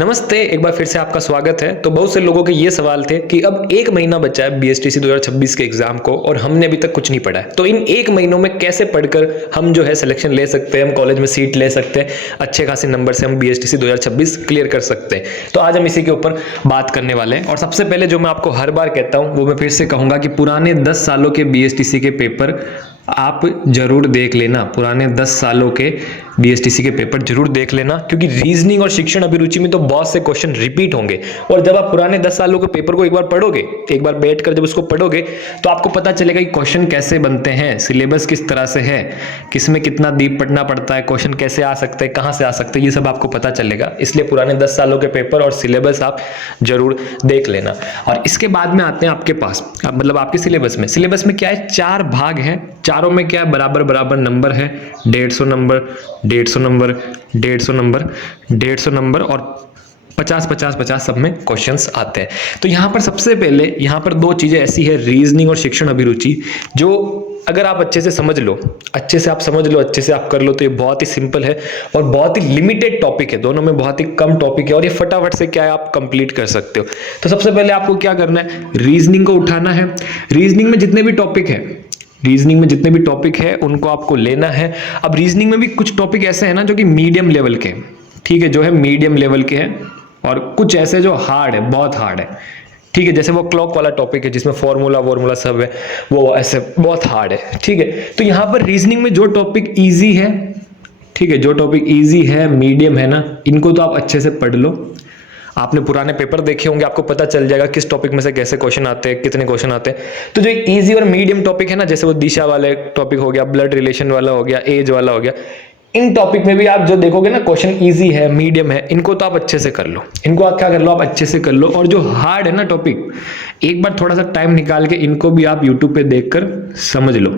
नमस्ते, एक बार फिर से आपका स्वागत है। तो बहुत से लोगों के ये सवाल थे कि अब एक महीना बचा है बीएसटीसी 2026 के एग्जाम को और हमने अभी तक कुछ नहीं पढ़ा है, तो इन एक महीनों में कैसे पढ़कर हम जो है सिलेक्शन ले सकते हैं, हम कॉलेज में सीट ले सकते हैं, अच्छे खासे नंबर से हम बीएसटीसी 2026 क्लियर कर सकते हैं। तो आज हम इसी के ऊपर बात करने वाले हैं। और सबसे पहले जो मैं आपको हर बार कहता हूँ वो मैं फिर से कहूंगा कि पुराने 10 सालों के बीएसटीसी के पेपर आप जरूर देख लेना। पुराने 10 सालों के बीएसटीसी के पेपर जरूर देख लेना, क्योंकि रीजनिंग और शिक्षण अभिरुचि में तो बहुत से क्वेश्चन रिपीट होंगे। और जब आप पुराने 10 सालों के पेपर को एक बार पढ़ोगे, एक बार बैठकर जब उसको पढ़ोगे, तो आपको पता चलेगा कि क्वेश्चन कैसे बनते हैं, सिलेबस किस तरह से है, किसमें कितना डीप पढ़ना पड़ता है, क्वेश्चन कैसे आ सकते हैं, कहाँ से आ सकते हैं, ये सब आपको पता चलेगा। इसलिए पुराने 10 सालों के पेपर और सिलेबस आप जरूर देख लेना। और इसके बाद में आते हैं आपके पास, मतलब आपके सिलेबस में क्या है, 4 भाग हैं। चारों में क्या है, बराबर बराबर नंबर है, 150 नंबर, 150 नंबर, 150 नंबर, 150 नंबर और 50-50-50 सब में क्वेश्चंस आते हैं। तो यहाँ पर सबसे पहले यहाँ पर 2 चीजें ऐसी है, रीजनिंग और शिक्षण अभिरुचि, जो अगर आप अच्छे से समझ लो, अच्छे से आप कर लो, तो ये बहुत ही सिंपल है और बहुत ही लिमिटेड टॉपिक है। दोनों में बहुत ही कम टॉपिक है और ये फटाफट से क्या है, आप कंप्लीट कर सकते हो। तो सबसे पहले आपको क्या करना है, रीजनिंग को उठाना है। रीजनिंग में जितने भी टॉपिक है उनको आपको लेना है। अब रीजनिंग में भी कुछ टॉपिक ऐसे हैं ना जो कि मीडियम लेवल के, ठीक है, जो है मीडियम लेवल के हैं, और कुछ ऐसे जो हार्ड है, बहुत हार्ड है, ठीक है। जैसे वो क्लॉक वाला टॉपिक है जिसमें फॉर्मूला सब है, वो ऐसे बहुत हार्ड है, ठीक है। तो यहाँ पर रीजनिंग में जो टॉपिक ईजी है, ठीक है, जो टॉपिक ईजी है, मीडियम है ना, इनको तो आप अच्छे से पढ़ लो। आपने पुराने पेपर देखे होंगे, आपको पता चल जाएगा किस टॉपिक में से कैसे क्वेश्चन आते हैं, कितने क्वेश्चन आते हैं। तो जो इजी और मीडियम टॉपिक है ना, जैसे वो दिशा वाले टॉपिक हो गया, ब्लड रिलेशन वाला हो गया, एज वाला हो गया, इन टॉपिक में भी आप जो देखोगे ना, क्वेश्चन इजी है, मीडियम है, इनको तो आप अच्छे से कर लो। इनको आप क्या कर लो, आप अच्छे से कर लो। और जो हार्ड है ना टॉपिक, एक बार थोड़ा सा टाइम निकाल के इनको भी आप यूट्यूब पे देखकर समझ लो।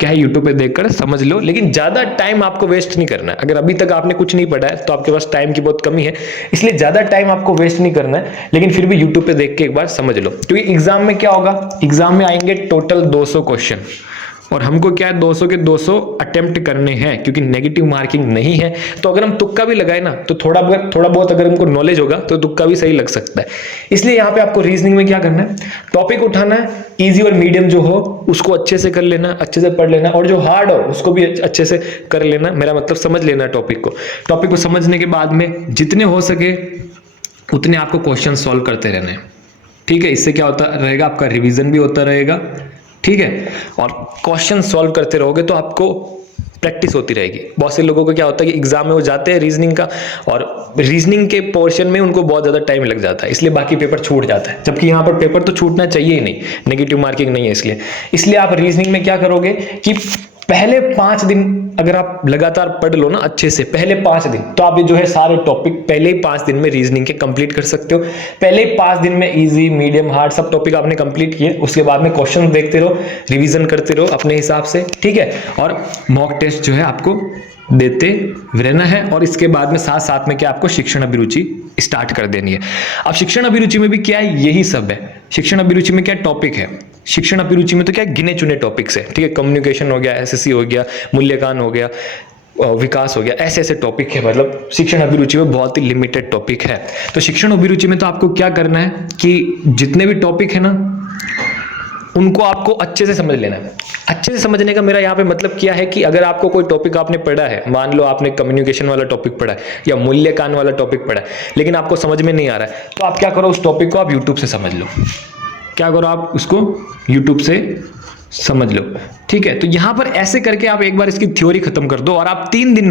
क्या है, यूट्यूब पे देखकर समझ लो, लेकिन ज्यादा टाइम आपको वेस्ट नहीं करना है। अगर अभी तक आपने कुछ नहीं पढ़ा है तो आपके पास टाइम की बहुत कमी है, इसलिए ज्यादा टाइम आपको वेस्ट नहीं करना है, लेकिन फिर भी यूट्यूब पे देख के एक बार समझ लो। क्योंकि एग्जाम में क्या होगा, एग्जाम में आएंगे टोटल 200 क्वेश्चन, और हमको क्या है, 200 के 200 अटेम्प्ट करने हैं, क्योंकि नेगेटिव मार्किंग नहीं है। तो अगर हम तुक्का भी लगाए ना, तो थोड़ा बहुत अगर हमको नॉलेज होगा तो तुक्का भी सही लग सकता है। इसलिए यहाँ पे आपको रीजनिंग में क्या करना है, टॉपिक उठाना है, इजी और मीडियम जो हो उसको अच्छे से कर लेना, अच्छे से पढ़ लेना, और जो हार्ड हो उसको भी अच्छे से कर लेना। मेरा मतलब समझ लेना टॉपिक को समझने के बाद में जितने हो सके उतने आपको क्वेश्चन सॉल्व करते रहना है, ठीक है। इससे क्या होता रहेगा, आपका रिवीजन भी होता रहेगा, ठीक है। और क्वेश्चन सॉल्व करते रहोगे तो आपको प्रैक्टिस होती रहेगी। बहुत से लोगों को क्या होता है कि एग्जाम में वो जाते हैं रीजनिंग का, और रीजनिंग के पोर्शन में उनको बहुत ज्यादा टाइम लग जाता है, इसलिए बाकी पेपर छूट जाता है। जबकि यहाँ पर पेपर तो छूटना चाहिए ही नहीं, नेगेटिव मार्किंग नहीं है, इसलिए आप रीजनिंग में क्या करोगे कि पहले 5 दिन अगर आप लगातार पढ़ लो ना अच्छे से, पहले 5 दिन, तो आप ये जो है सारे टॉपिक पहले ही 5 दिन में रीजनिंग के कंप्लीट कर सकते हो। पहले ही 5 दिन में इजी, मीडियम, हार्ड सब टॉपिक आपने कंप्लीट किए। उसके बाद में क्वेश्चन देखते रहो, रिवीजन करते रहो अपने हिसाब से, ठीक है। और मॉक टेस्ट जो है आपको देते रहना है। और इसके बाद में साथ साथ में क्या, आपको शिक्षण अभिरुचि स्टार्ट कर देनी है। अब शिक्षण अभिरुचि में भी क्या है, यही सब है। शिक्षण अभिरुचि में क्या टॉपिक है, शिक्षण अभिरुचि में तो क्या गिने चुने टॉपिक्स है, ठीक है। कम्युनिकेशन हो गया, एसएससी हो गया, मूल्यांकन हो गया, विकास हो गया, ऐसे ऐसे टॉपिक है। मतलब शिक्षण अभिरुचि में बहुत ही लिमिटेड टॉपिक है। तो शिक्षण अभिरुचि में तो आपको क्या करना है कि जितने भी टॉपिक है ना उनको आपको अच्छे से समझ लेना है। अच्छे से समझने का मेरा यहाँ पे मतलब क्या है कि अगर आपको कोई टॉपिक आपने पढ़ा है, मान लो आपने कम्युनिकेशन वाला टॉपिक पढ़ा है या मूल्यांकन वाला टॉपिक पढ़ा है, लेकिन आपको समझ में नहीं आ रहा है, तो आप क्या करो, उस टॉपिक को आप यूट्यूब से समझ लो। क्या करो, आप उसको यूट्यूब से समझ लो, ठीक है। तो यहां पर ऐसे करके आप एक बार इसकी थ्योरी खत्म कर दो और आप 3 दिन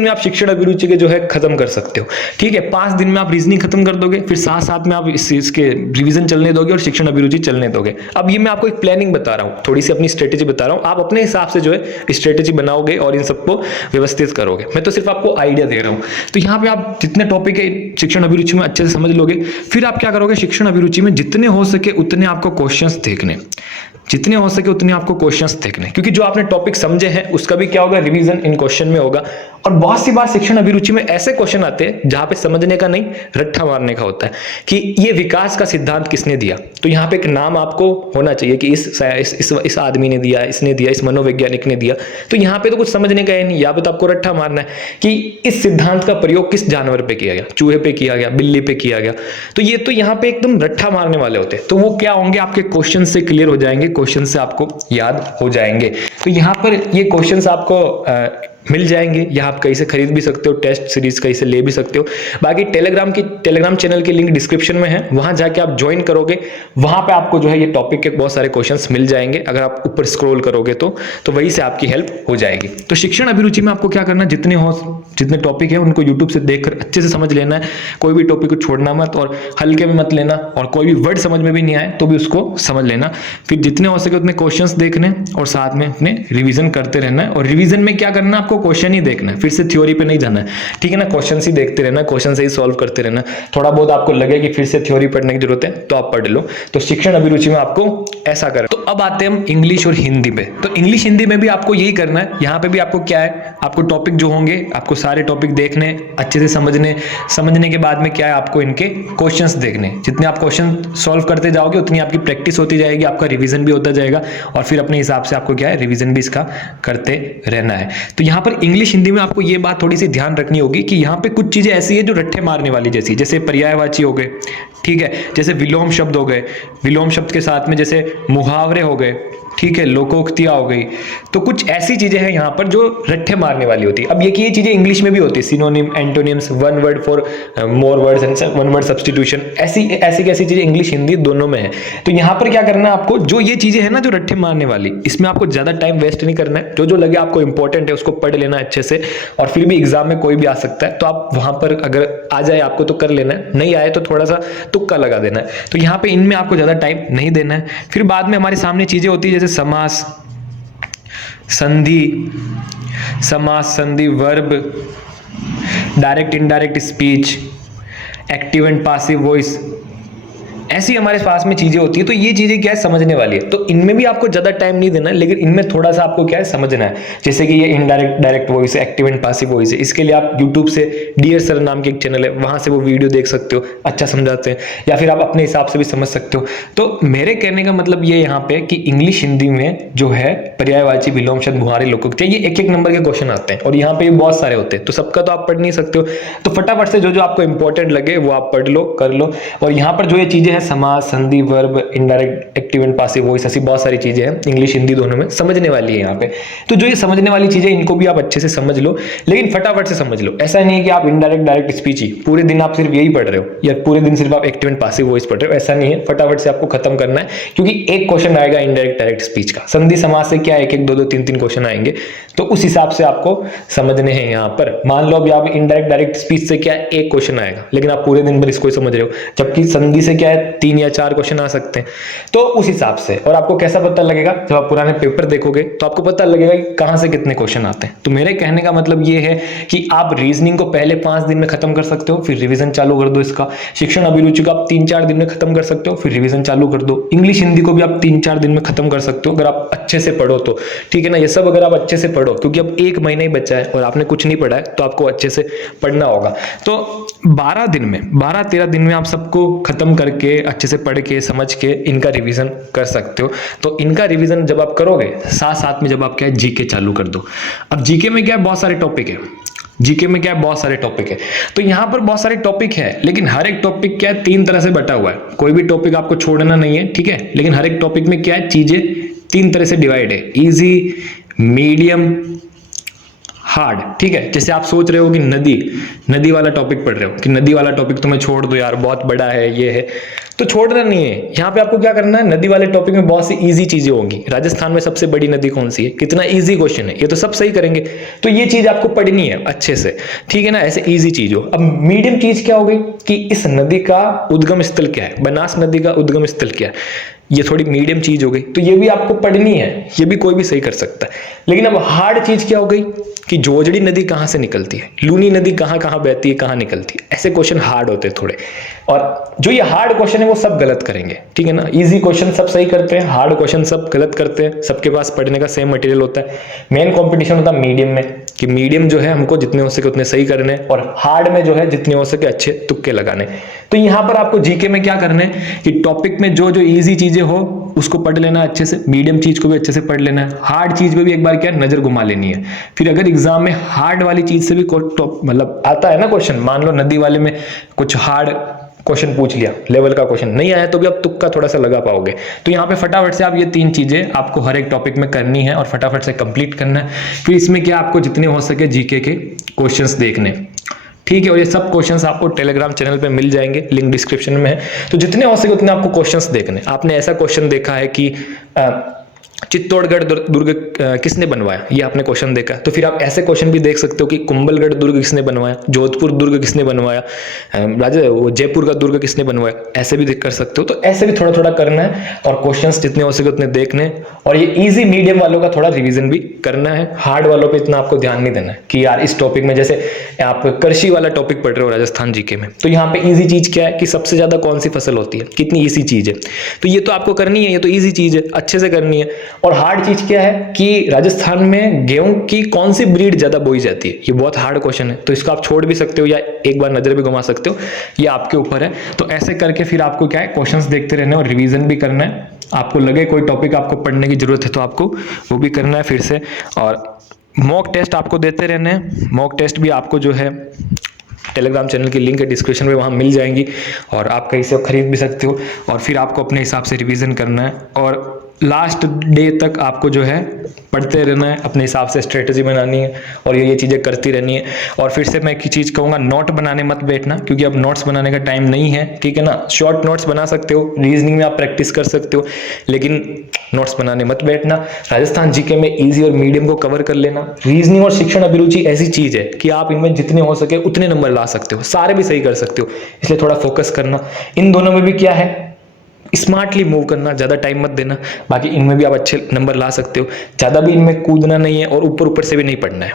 में आप शिक्षण अभिरुचि के जो है खत्म कर सकते हो, ठीक है। 5 दिन में आप रीजनिंग खत्म कर दोगे, फिर साथ साथ में आप इसके रिवीजन चलने दोगे और शिक्षण अभिरुचि चलने दोगे। अब ये मैं आपको एक प्लानिंग बता रहा हूँ, थोड़ी सी अपनी स्ट्रेटेजी बता रहा हूँ, आप अपने हिसाब से जो है स्ट्रेटेजी बनाओगे और इन सबको व्यवस्थित करोगे। मैं तो सिर्फ आपको आइडिया दे रहा हूँ। तो यहाँ पे आप जितने टॉपिक है शिक्षण अभिरुचि में अच्छे से समझ लोगे, फिर आप क्या करोगे, शिक्षण अभिरुचि में जितने हो सके उतने आपको क्वेश्चंस देखने, जितने हो सके उतने आपको क्वेश्चंस देखने, क्योंकि जो आपने टॉपिक समझे हैं उसका भी क्या होगा, रिवीजन इन क्वेश्चन में होगा। और बहुत सी बार शिक्षण अभिरुचि में ऐसे क्वेश्चन आते हैं जहां पे समझने का नहीं, रट्टा मारने का होता है कि ये विकास का सिद्धांत किसने दिया। तो यहाँ पे एक नाम आपको होना चाहिए कि इस आदमी ने दिया, इसने दिया, इस मनोवैज्ञानिक ने दिया। तो यहाँ पे तो कुछ समझने का है नहीं, यहाँ पे तो आपको रट्टा मारना है कि इस सिद्धांत का प्रयोग किस जानवर पे किया गया, चूहे पे किया गया, बिल्ली पे किया गया। तो ये तो यहाँ पे एकदम रट्टा मारने वाले होते हैं। तो वो क्या होंगे, आपके क्वेश्चन से क्लियर हो जाएंगे, क्वेश्चन से आपको याद हो जाएंगे। तो यहाँ पर ये क्वेश्चंस आपको मिल जाएंगे, या आप कहीं से खरीद भी सकते हो, टेस्ट सीरीज कहीं से ले भी सकते हो। बाकी टेलीग्राम चैनल की लिंक डिस्क्रिप्शन में है, वहां जाके आप ज्वाइन करोगे, वहां पे आपको जो है ये टॉपिक के बहुत सारे क्वेश्चंस मिल जाएंगे। अगर आप ऊपर स्क्रॉल करोगे तो वहीं से आपकी हेल्प हो जाएगी। तो शिक्षण अभिरुचि में आपको क्या करना है, जितने टॉपिक है उनको यूट्यूब से देखकर अच्छे से समझ लेना है। कोई भी टॉपिक को छोड़ना मत और हल्के में मत लेना, और कोई भी वर्ड समझ में भी नहीं आए तो भी उसको समझ लेना। फिर जितने हो सके उतने क्वेश्चंस देखने और साथ में अपने रिवीजन करते रहना है। और रिवीजन में क्या करना है, आपको क्वेश्चन ही देखना है, फिर से थ्योरी पे नहीं जाना है, ठीक है ना। क्वेश्चन ही देखते रहना, क्वेश्चन से ही सॉल्व करते रहना। थोड़ा बहुत आपको लगे कि फिर से थ्योरी पढ़ने की जरूरत है तो आप पढ़ लो। तो शिक्षण अभिरुचि में आपको ऐसा करना। तो अब आते हैं हम इंग्लिश और हिंदी में। तो इंग्लिश हिंदी में भी आपको यही करना है। यहाँ पे भी आपको क्या है, आपको टॉपिक जो होंगे, आपको सारे टॉपिक देखने, अच्छे से समझने के बाद में क्या है, आपको इनके क्वेश्चंस देखने। जितने आप क्वेश्चन सॉल्व करते जाओगे उतनी आपकी प्रैक्टिस होती जाएगी, आपका रिवीजन भी होता जाएगा, और फिर अपने हिसाब से आपको क्या है, रिवीजन भी इसका करते रहना है। तो यहाँ पर इंग्लिश हिंदी में आपको ये बात थोड़ी सी ध्यान रखनी होगी कि यहाँ पे कुछ चीजें ऐसी है जो रट्टे मारने वाली जैसी, जैसे पर्यायवाची हो गए, ठीक है, जैसे विलोम शब्द हो गए, विलोम शब्द के साथ में जैसे मुहावरे हो गए, ठीक है, लोकोक्तियां हो गई। तो कुछ ऐसी चीजें हैं यहाँ पर जो रट्टे मारने वाली होती है। अब ये चीजें इंग्लिश में भी होती है, synonym, antonyms, one word for more words and one word substitution, ऐसी कैसी चीजें इंग्लिश हिंदी दोनों में है। तो यहाँ पर क्या करना है आपको, जो ये चीजें है ना जो रट्टे मारने वाली, इसमें आपको ज्यादा टाइम वेस्ट नहीं करना है। जो लगे आपको इंपॉर्टेंट है उसको पढ़ लेना अच्छे से, और फिर भी एग्जाम में कोई भी आ सकता है तो आप वहां पर अगर आ जाए आपको तो कर लेना है, नहीं आए तो थोड़ा सा तुक्का लगा देना है। तो यहाँ पे इनमें आपको ज्यादा टाइम नहीं देना है। फिर बाद में हमारे सामने चीजें होती है जैसे समास, संधि, verb, direct indirect speech, active and passive voice, ऐसी हमारे पास में चीजें होती है। तो ये चीजें क्या है, समझने वाली है। तो इनमें भी आपको ज्यादा टाइम नहीं देना है, लेकिन इनमें थोड़ा सा आपको क्या है, समझना है। जैसे कि ये इनडायरेक्ट डायरेक्ट वॉइस है, एक्टिव एंड पासिव वॉइस है, इसके लिए आप यूट्यूब से डियर सर नाम के एक चैनल है, वहां से वो वीडियो देख सकते हो, अच्छा समझाते हैं, या फिर आप अपने हिसाब से भी समझ सकते हो। तो मेरे कहने का मतलब ये यहाँ पे कि इंग्लिश हिंदी में जो है पर्यायवाची, विलोम शब्द, मुहावरे, लोकोक्तियां, ये एक नंबर के क्वेश्चन आते हैं, और यहाँ पे बहुत सारे होते हैं। तो सबका तो आप पढ़ नहीं सकते हो, तो फटाफट से जो आपको इंपॉर्टेंट लगे वो आप पढ़ लो, कर लो। और यहाँ पर जो ये चीजें हैं, समास, संधि, verb, indirect, active and passive voice, ऐसी बहुत सारी चीजें हैं इंग्लिश हिंदी दोनों में समझने वाली है यहाँ पे। तो जो ये समझने वाली चीजें, इनको भी आप अच्छे से समझ लो, लेकिन फटाफट से समझ लो। ऐसा नहीं है कि आप इनडायरेक्ट डायरेक्ट स्पीच ही पूरे दिन आप सिर्फ यही पढ़ रहे हो, या पूरे दिन सिर्फ आप एक्टिव एंड पासिव वॉइस पढ़ रहे हो, ऐसा नहीं है। फटाफट से आपको खत्म करना है, क्योंकि एक क्वेश्चन आएगा इनडायरेक्ट डायरेक्ट स्पीच का। संधि समास से क्या एक दो 3 क्वेश्चन आएंगे, तो उस हिसाब से आपको समझने हैं यहाँ पर। मान लो अभी आप इनडायरेक्ट डायरेक्ट स्पीच से क्या है, एक क्वेश्चन आएगा, लेकिन आप पूरे दिन भर इसको समझ रहे हो, जबकि संधि से क्या है 3 या 4 क्वेश्चन आ सकते हैं। तो उस हिसाब से, और आपको कैसा पता लगेगा, जब आप पुराने पेपर देखोगे तो आपको पता लगेगा कि कहां से कितने क्वेश्चन आते हैं। तो मेरे कहने का मतलब ये है कि आप रीजनिंग को पहले 5 दिन में खत्म कर सकते हो, फिर रिवीजन चालू कर दो इसका। शिक्षण अभिरुचि को आप 3-4 दिन में खत्म कर सकते हो, फिर रिवीजन चालू कर दो। इंग्लिश हिंदी को भी आप 3-4 दिन में खत्म कर सकते हो, अगर आप अच्छे से पढ़ो तो, ठीक है ना। ये सब अगर आप अच्छे से पढ़ो, क्योंकि अब 1 महीना ही बचा है और आपने कुछ नहीं पढ़ा है, तो आपको अच्छे से पढ़ना होगा। तो 12-13 दिन में आप सबको खत्म करके, अच्छे से पढ़ के, समझ के इनका रिवीजन कर सकते हो। तो इनका रिवीजन जब आप करोगे, साथ में जब आप क्या है, जीके चालू कर दो। अब जीके में क्या है, बहुत सारे टॉपिक है। जीके में क्या है, बहुत सारे टॉपिक है। तो यहां पर बहुत सारे टॉपिक है, लेकिन हर एक टॉपिक क्या है, 3 तरह से बटा हुआ है। कोई भी टॉपिक आपको छोड़ना नहीं है, ठीक है। लेकिन हर एक टॉपिक में क्या है, चीजें 3 तरह से डिवाइड है, इजी, मीडियम, हार्ड, ठीक है। जैसे आप सोच रहे हो कि नदी वाला टॉपिक पढ़ रहे हो, कि नदी वाला टॉपिक तुम्हें छोड़ दो यार, बहुत बड़ा है, ये है, तो छोड़ना नहीं है। यहाँ पे आपको क्या करना है, नदी वाले टॉपिक में बहुत सी इजी चीजें होंगी। राजस्थान में सबसे बड़ी नदी कौन सी है, कितना इजी क्वेश्चन है, ये तो सब सही करेंगे। तो ये चीज आपको पढ़नी है अच्छे से, ठीक है ना, ऐसे इजी चीज हो। अब मीडियम चीज क्या हो गई कि इस नदी का उद्गम स्थल क्या है, बनास नदी का उद्गम स्थल क्या है, ये थोड़ी मीडियम चीज हो गई, तो ये भी आपको पढ़नी है, ये भी कोई भी सही कर सकता है। लेकिन अब हार्ड चीज क्या हो गई कि जोजड़ी नदी कहां से निकलती है, लूनी नदी कहां बहती है, कहां निकलती है, ऐसे क्वेश्चन हार्ड होते हैं थोड़े। और जो ये हार्ड क्वेश्चन है वो सब गलत करेंगे, ठीक है ना। इजी क्वेश्चन सब सही करते हैं, हार्ड क्वेश्चन सब गलत करते हैं, सबके पास पढ़ने का सेम मटेरियल होता है। मेन कंपटीशन होता है मीडियम में, कि मीडियम जो है हमको जितने हो सके उतने सही करने, और हार्ड में जो है जितने हो सके अच्छे तुक्के लगाने। तो यहाँ पर आपको जीके में क्या करना है कि टॉपिक में जो जो इजी चीजें हो उसको पढ़ लेना है अच्छे से, मीडियम चीज को भी अच्छे से पढ़ लेना है, हार्ड चीज पे भी एक बार क्या नजर घुमा लेनी है। फिर अगर एग्जाम में हार्ड वाली चीज से भी मतलब आता है ना क्वेश्चन, मान लो नदी वाले में कुछ हार्ड क्वेश्चन पूछ लिया, लेवल का क्वेश्चन नहीं आया, तो भी आप तुक्का थोड़ा सा लगा पाओगे। तो यहाँ पे फटाफट से आप ये 3 चीजें आपको हर एक टॉपिक में करनी है और फटाफट से कंप्लीट करना है। फिर इसमें क्या आपको जितने हो सके जीके के क्वेश्चंस देखने, ठीक है। और ये सब क्वेश्चंस आपको टेलीग्राम चैनल पे मिल जाएंगे, लिंक डिस्क्रिप्शन में है। तो जितने हो सके उतने आपको क्वेश्चंस देखने। आपने ऐसा क्वेश्चन देखा है कि चित्तौड़गढ़ दुर्ग किसने बनवाया, ये आपने क्वेश्चन देखा, तो फिर आप ऐसे क्वेश्चन भी देख सकते हो कि कुंभलगढ़ दुर्ग किसने बनवाया, जोधपुर दुर्ग किसने बनवाया, जयपुर का दुर्ग किसने बनवाया, ऐसे भी देख कर सकते हो। तो ऐसे भी थोड़ा थोड़ा करना है और क्वेश्चंस जितने हो सके उतने देखने, और ये इजी मीडियम वालों का थोड़ा रिवीजन भी करना है। हार्ड वालों पे इतना आपको ध्यान नहीं देना है कि यार इस टॉपिक में, जैसे आप कृषि वाला टॉपिक पढ़ रहे हो राजस्थान जीके में, तो यहाँ पे इजी चीज क्या है कि सबसे ज्यादा कौन सी फसल होती है, कितनी इजी चीज है, तो ये तो आपको करनी है, ये तो इजी चीज है, अच्छे से करनी है। और हार्ड चीज क्या है कि राजस्थान में गेहूं की कौन सी ब्रीड ज्यादा बोई जाती है, ये बहुत हार्ड क्वेश्चन है। तो इसको आप छोड़ भी सकते हो या एक बार नजर भी घुमा सकते हो, ये आपके ऊपर है। तो ऐसे करके फिर आपको क्या है क्वेश्चंस देखते रहना है और रिवीजन भी करना है। आपको लगे कोई टॉपिक आपको पढ़ने की जरूरत है तो आपको वो भी करना है फिर से। और मॉक टेस्ट आपको देते रहने हैं। मॉक टेस्ट भी आपको जो है टेलीग्राम चैनल की लिंक है डिस्क्रिप्शन में, वहाँ मिल जाएंगी और आप कहीं से खरीद भी सकते हो। और फिर आपको अपने हिसाब से रिवीजन करना है और लास्ट डे तक आपको जो है पढ़ते रहना है, अपने हिसाब से स्ट्रेटजी बनानी है और ये चीज़ें करती रहनी है। और फिर से मैं एक चीज़ कहूँगा, नोट बनाने मत बैठना, क्योंकि अब नोट्स बनाने का टाइम नहीं है, ठीक है ना। शॉर्ट नोट्स बना सकते हो, रीजनिंग में आप प्रैक्टिस कर सकते हो, लेकिन नोट्स बनाने मत बैठना। राजस्थान जीके में इजी और मीडियम को कवर कर लेना। रीजनिंग और शिक्षण अभिरुचि ऐसी चीज़ है कि आप इनमें जितने हो सके उतने नंबर ला सकते हो, सारे भी सही कर सकते हो, इसलिए थोड़ा फोकस करना। इन दोनों में भी क्या है, स्मार्टली मूव करना, ज़्यादा टाइम मत देना। बाकी इनमें भी आप अच्छे नंबर ला सकते हो, ज़्यादा भी इनमें कूदना नहीं है और ऊपर ऊपर से भी नहीं पढ़ना है।